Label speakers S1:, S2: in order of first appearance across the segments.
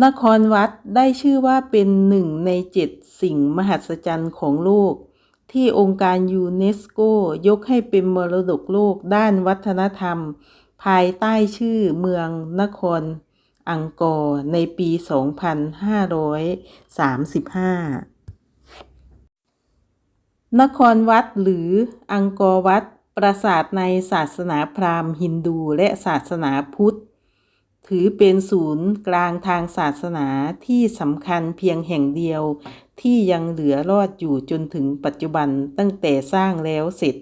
S1: นครวัดได้ชื่อว่าเป็นหนึ่งในเจ็ดสิ่งมหัศจรรย์ของโลก ที่องค์การยูเนสโกยกให้เป็นมรดกโลกด้านวัฒนธรรม ภายใต้ชื่อเมืองนคร อังกอร์ในปี 2535 นครวัดหรืออังกอร์วัด ปราสาทในศาสนาพราหมณ์ฮินดูและศาสนาพุทธ ถือเป็นศูนย์กลางทางศาสนาที่สำคัญเพียงแห่งเดียว ที่ยังเหลือรอดอยู่จนถึงปัจจุบันตั้งแต่สร้างแล้วเสร็จ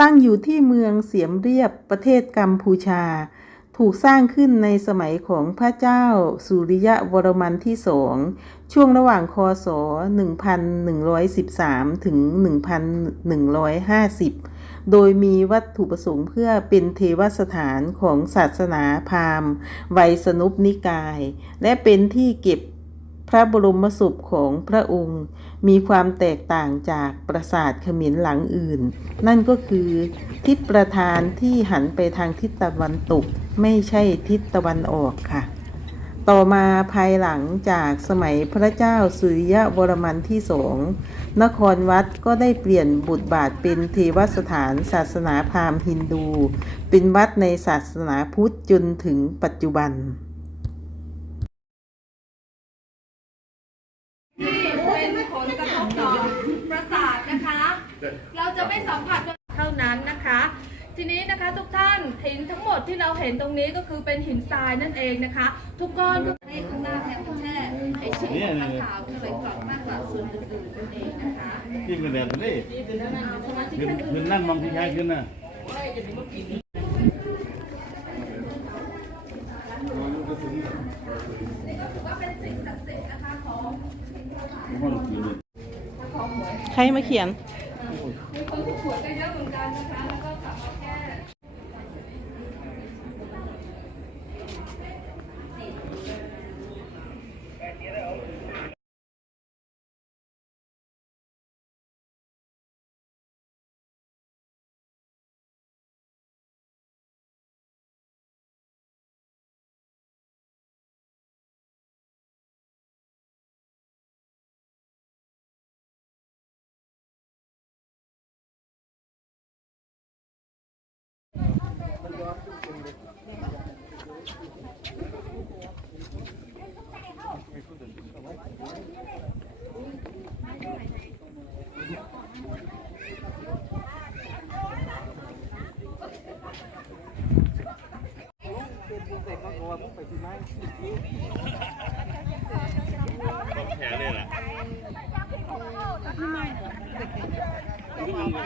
S1: ตั้งอยู่ที่เมืองเสียมเรียบประเทศกัมพูชา ถูกสร้างขึ้นในสมัยของพระเจ้าสุริยะวรมันที่สองช่วงระหว่างคศ 1113 ถึง 1150 โดยมีวัตถุประสงค์เพื่อเป็นเทวสถานของศาสนาพราหมณ์ไวยสนุปนิกาย และเป็นที่เก็บพระบรมศพของพระองค์ มีความแตกต่างจากปราสาทเขมินหลังอื่น นั่นก็คือทิศประธานที่หันไปทางทิศตะวันตก ไม่ใช่ทิศตะวันออกค่ะ ต่อมาภายหลังจากสมัยพระเจ้าสุริยะวรมันที่สองนครวัดก็ได้เปลี่ยนบทบาทเป็นเทวสถานศาสนาพราหมณ์ฮินดู เป็นวัดในศาสนาพุทธจนถึงปัจจุบันที่เป็นผลกระทบต่อประสาทนะคะ เราจะไม่สัมผัสเท่านั้นนะคะ ทีนี้นะคะทุกท่านหินทั้งหมดที่เราเห็นตรงนี้ก็คือเป็นหินทรายนั่นเองนะคะ ทุกก้อนก็ให้ข้างหน้าแทนแช่ไอสีขาวๆก็เลยกรอบมากกว่าส่วนอื่นๆนั่นเองนะคะ
S2: ยิ่งกว่าแดดเลย
S1: สมาชินท่านอื่
S2: ขึ้นนนั่นมองที่แค่ขึ้นน่ะ
S1: ว่าเป็นสิ่งศักดิ์สิทธิ์นะคะของ ใครมาเขียน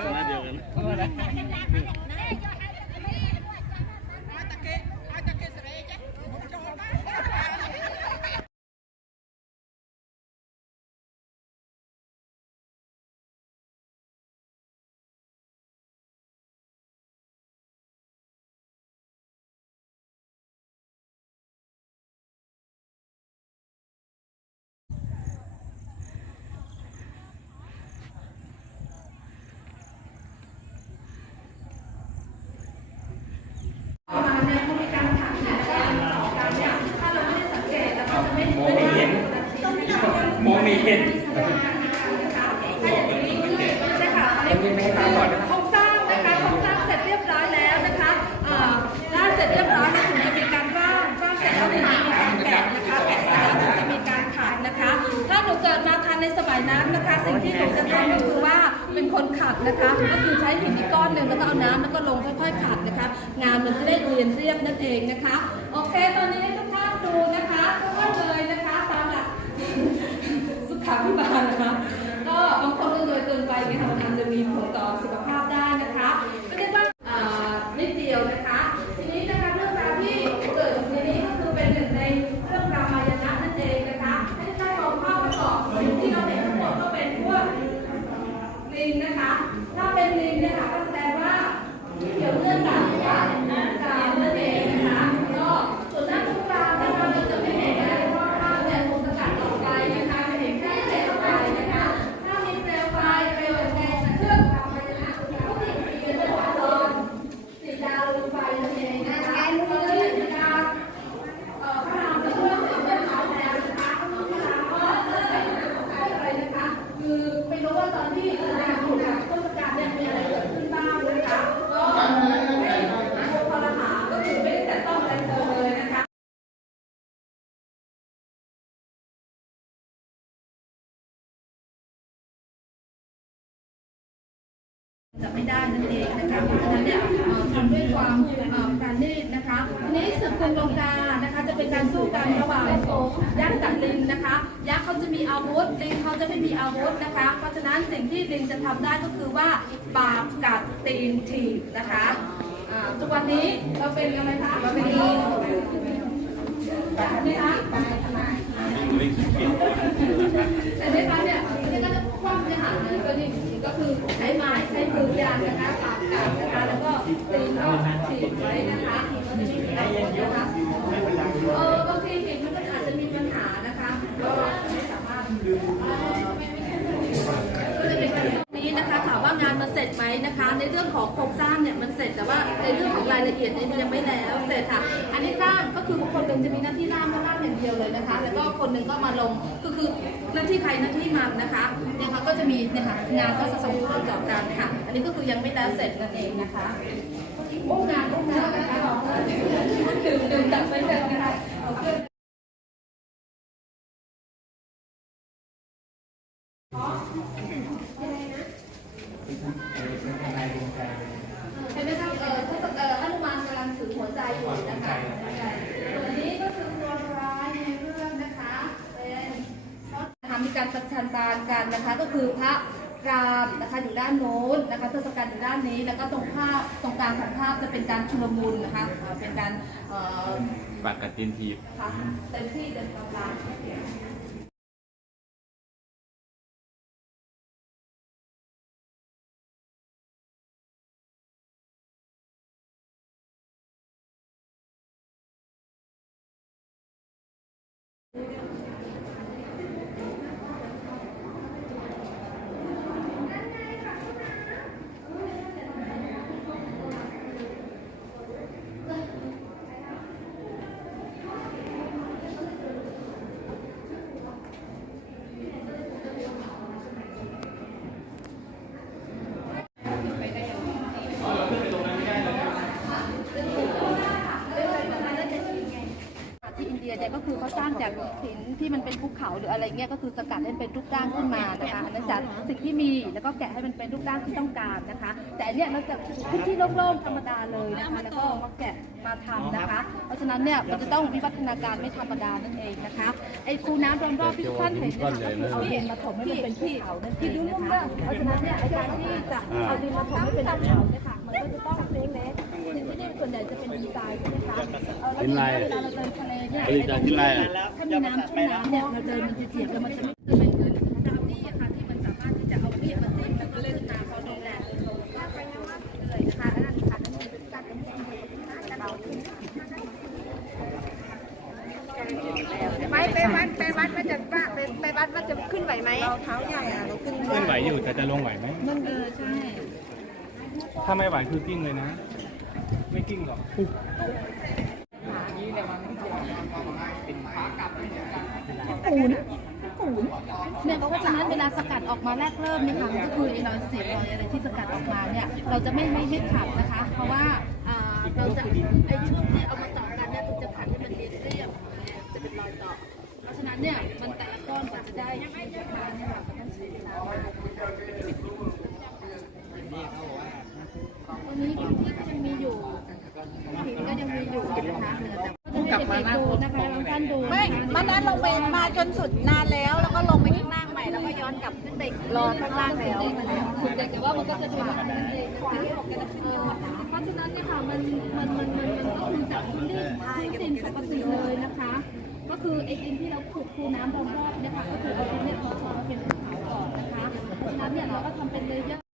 S1: สนะเดียวกัน ที่มันลักษณะเดียวกั
S3: นมองไม่เห็นใช่ค่ะอันนี้คือโครงสร้าง
S1: นะคะ ดมาทันในสมัยนั้นนะคะ สิ่งที่หนูจะทำก็คือว่าเป็นคนขัดนะคะ ก็คือใช้หินอีกก้อนหนึ่งแล้วก็เอาน้ำแล้วก็ลงค่อยๆขัดนะคะ งานมันจะได้เรียนเรียบนั่นเองนะคะ โอเค ตอนนี้ทุกท่านดูนะคะค่อยๆเลยนะคะตามหลักสุขาพิบาลนะคะ ก็บางคนก็เลยเกินไปอย่างเงี้ยค่ะมันอาจจะมีผลต่อสุขภาพได้นะคะก็เรียกว่าอ่านิดเดียวนะคะ ทีนี้นะคะเรื่องราวที่เกิดในนี้ก็คือเป็นหนึ่งในเรื่องราวมายนะนั่นเองนะคะให้ได้มองภาพประกอบสิ่งที่เราเห็นทั้งหมดก็เป็นพวกลิงนะคะ ถ้าเป็นลิงเนะคะก็แสดงว่าเกี่ยวเนื่องกับการนั่นเองนะคะก็ส่วนด้านตรง จะไม่ได้นั่นเองนะคะเพราะฉะนั้นเนี่ยเอ่อทำด้วยความเอ่อประณีตนะคะทีนี้ศึกกรุงลงกานะคะจะเป็นการสู้กันระหว่างยักษ์กับลิงนะคะ ยักษ์เขาจะมีอาวุธลิงเขาจะไม่มีอาวุธนะคะ เพราะฉะนั้นสิ่งที่ลิงจะทำได้ก็คือว่าปากกัดตีนถีบนะคะอ่าทุกวันนี้เราเป็นอะไรคะเราเป็นลิงแบบนี้คะแต่ในพันเนี่ยนี่ก็จะคว่ำเนี่ย ค่ะนี่ก็นี่ก็คือใช้ไม้ใช้ปืนยางนะคะปากกาดนะคะแล้วก็ตีนก็ถีดไว้นะคะก็จะไม่มีอาวุธนะคะเออบางทีเห็นมันก็อาจจะมีปัญหานะคะก็ไม่สามารถก็จะเป็นแบบนี้นะคะถามว่างานมันเสร็จไหมนะคะ ในเรื่องของโครงสร้างเนี่ยมันเสร็จแต่ว่าในเรื่องของรายละเอียดเนี่ยมันยังไม่แล้วเสร็จค่ะ อันนี้ร่างก็คือคนหนึ่งจะมีหน้าที่ร่างก็ร่างอย่างเดียวเลยนะคะ แล้วก็คนหนึ่งก็มาลงก็คือหน้าที่ใครหน้าที่มันนะคะเนี่ยค่ะก็จะมีเนี่ยค่ะงานก็จะส่งต่อต่อกันค่ะ อันนี้ก็คือยังไม่แล้วเสร็จนั่นเองนะคะโอ้งานโอ้งานนะคะดื่มดื่มจับไปเลยนะคะเอาเครื่อง เห็นไหมคะเออพระเอ่อฮนุมานกำลังถือหัวใจอยู่นะคะส่วนนี้ก็คือตัวร้ายในเรื่องนะคะเป็นนะคะมีการประชันบานกันนะ คะก็คือพระรามนะคะอยู่ด้านโน้นนะคะทศกัณฐ์อยู่ด้านนี้แล้วก็ตรงภาพตรงกลางของภาพจะเป็นการชุลมุนนะคะเอ่อเป็นการเอ่อ
S3: ปากกัดตีนทีบ
S1: ค่ะเต็มที่เต็มกำลัง ที่อินเดียเนี่ยก็คือเขาสร้างจาก หินที่มันเป็นภูเขาหรืออะไรเงี้ยก็คือสกัดให้เป็นรูปร่างขึ้นมานะคะอันนั้นจากสิ่งที่มีแล้วก็แกะให้มันเป็นรูปร่างที่ต้องการนะคะ แต่อันเนี้ยเราจะพื้นที่โล่งๆธรรมดาเลยนะคะแล้วก็มาแกะมาทำนะคะ เพราะฉะนั้นเนี่ยมันจะต้องวิวัฒนาการไม่ธรรมดานั่นเองนะคะไอ้คูน้ำรอนรอบที่ทุกท่านเห็นเนี่ยค่ะก็คือเอาดินมาถมให้มันเป็นภูเขานั่นเองนะคะเพราะฉะนั้นเนี่ยไอ้การที่จะเอาดินมาถมให้เป็นภูเขาเนี่ยค่ะมันก็จะต้องเล็กๆสิ่งที่นี่ส่วนใหญ่จะเป็นดินทรายใช่ไหมคะเออแล้วทีนี้เวลาเราเดิน ทะเลเนี่ยอริจาที่ไรอะถ้ามีน้ำชุ่มน้ำเนี่ยเราเดินมันจะเจียบแล้วมันจะไม่คือเป็นเหมือนดาวนี่อะค่ะที่มันสามารถที่จะเอามีดมาจิ้มแล้วก็เล่นน้ำเขาดูแลเลยเลยนะคะนั่นค่ะนั่นคือการเป็นแข่งจะเราไปไปวัดไปวัดมันจะว่าไปไปวัดมันจะขึ้นไหวไหมเราเท้าใหญ่อะเราขึ้น
S3: ขึ้นไหวอยู่แต่จะลงไหวไหม
S1: มันเออใช่
S3: ถ้าไม่ไหวคือกิ้งเลยนะ ไม่กิ้งหรอก
S1: ปุ๊บเนี่ยเพราะฉะนั้นเวลาสกัดออกมาแรกเริ่มเนี่ยค่ะก็คือไอ้รอยเสียบรอยอะไรที่สกัดออกมาเนี่ยเราจะไม่ไม่ไม่ขัดนะคะ เพราะว่าเราจะไอ้ช่วงที่เอามาต่อกันเนี่ยถึงจะขัดให้มันเรียบเรียบจะเป็นรอยต่อ เพราะฉะนั้นเนี่ยมันแต่ละก้อนกว่าจะได้นี่ยค่ะก็ต้องใช้เวลาตรงนี้พื้นที่ก็ยังมีอยู่หินก็ยังมีอยู่นะคะเหลือแต่กลับมาดูนะคะลองท่านดู ไม่มั นั้นลงไปมาจนสุดนานแล้ว แล้วก็ลงไปข้างล่างใหม่แล้วก็ย้อนกลับขึ้นไปรอข้างล่างแล้วสุดเด็กแต่ว่ามันก็จะดูมันนั่นเองค่ะเพราะฉะนั้นเนี่ยค่ะมันมันมันมันมันก็คือจากพื้นที่พื้นดินปกติเลยนะคะ ก็คือไอ้ดินที่เราขุดคูน้ำรอบๆเนี่ยค่ะก็คือเอาดินเนี่ยมาเป็นภูเขาก่อนนะคะเพราะฉะนั้นเนี่ยเราก็ทำเป็นเลเยอร์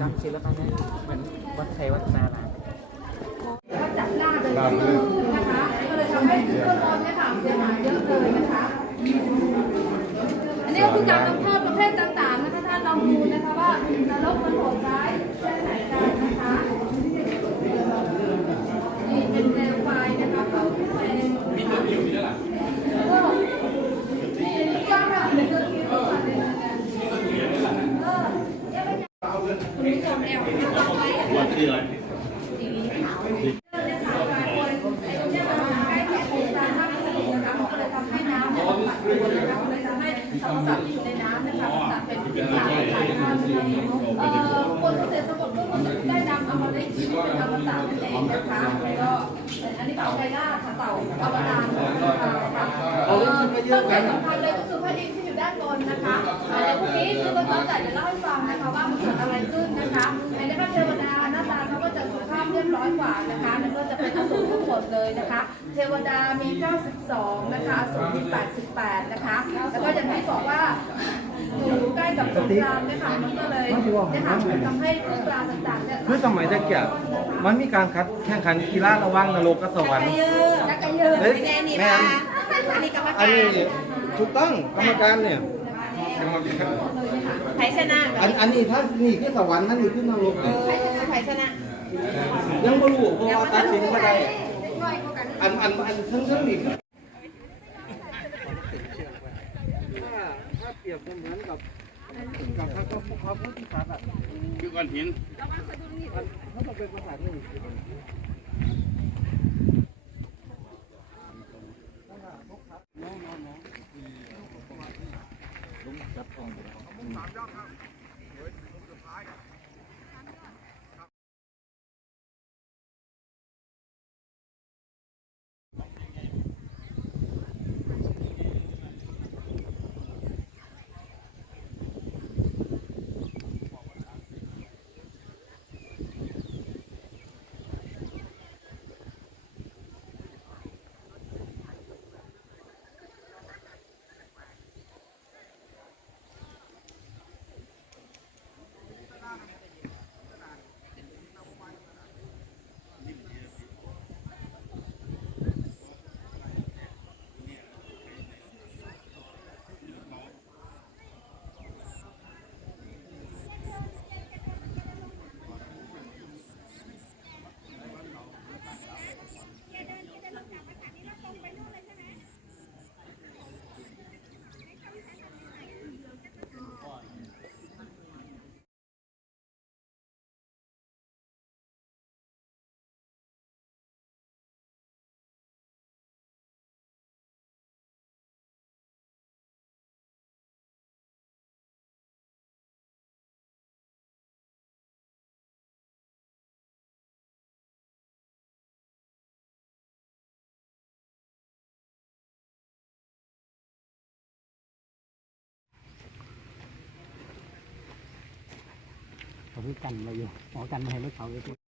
S3: จำศิลปะนะเหมือนวัดไทยวัฒนาลาม
S1: ก็จับหน้าเลยนะคะ ก็เลยทำให้เครื่องร้อนเนี่ยค่ะเสียหายเยอะเลยนะคะ อันนี้ก็คือการลงโทษประเภทต่างๆนะคะท่านลองดูนะคะว่านรกมันโหดร้ายแค่ไหนกันนะคะนี่เป็นแนวไฟนะคะเขาเป็นมีตัวอยู่เยอะหรอนี่นี่จ้างอะเดี๋ยวจะคิดว่าเป็นยังไงเออคุณผู้ชมแอล วัดที่อะไร สีขาวเนี่ยค่ะ รมศาสตร์ที่อยู่ในน้ำนะคะต่างเป็นที่หลากหลายท่านเอ่อคนเกษตรสมบูรณ์ก็คนได้นำอมฤตที่เป็นอมตะนั่นเองนะคะแล้วก็อันนี้เต่าไทยล่าค่ะเต่าอวตารนะ
S3: คะเอ่อต้นที่สำ
S1: คัญเลยก็คือพระอินทร์ที่อยู่ด้านบนนะคะเอ่อเดี๋ยวพรุ่งนี้คือต้นต้นแต่จะเล่าให้ฟังนะคะว่ามันเกิดอะไรขึ้นนะคะในนี้ก็เทวดาหน้าตาเขาก็จะ สุภาพเรียบร้อยกว่านะคะแล้วก็จะเป็นอสูรทั้งหมดเลยนะคะ เทวดามี 92 นะคะอสูรมี 88 นะคะ แล้วก็อย่างที่บอกว่าอยู่ใกล้กับสงครามเนี่ยค่ะมันก็เลยเนี่ยค่ะทำให้เครื่องรางต่างๆเนี่ย
S3: คือสมัยตะเกียบมันมีการคัดแข่งขันกีฬาระหว่างนรกกับสวรรค์
S1: นักกระเยอะเฮ้ยแน่นี่แม่น
S3: ะนนี่กรรมอันการนี้ถูกต้องกรรมการเนี่ยไผชนะอันอันนี้ถ้านี่คือสวรรค์นั่นนี่คือนรกเนี่ย
S1: ไผชนะไผชนะ
S3: ยังไม่รู้เพราะว่าตัดสินไม่ได้อันอันอันทั้งทั้งนี่คือถ้าเปรียบเหมือนกับกับพระพุทธพระพุทธศาสนาคือก้อนหินเขาต้องเป็นภาษาห
S4: นึ่กันมาอยู่หอกันมาให้รถเขาเลย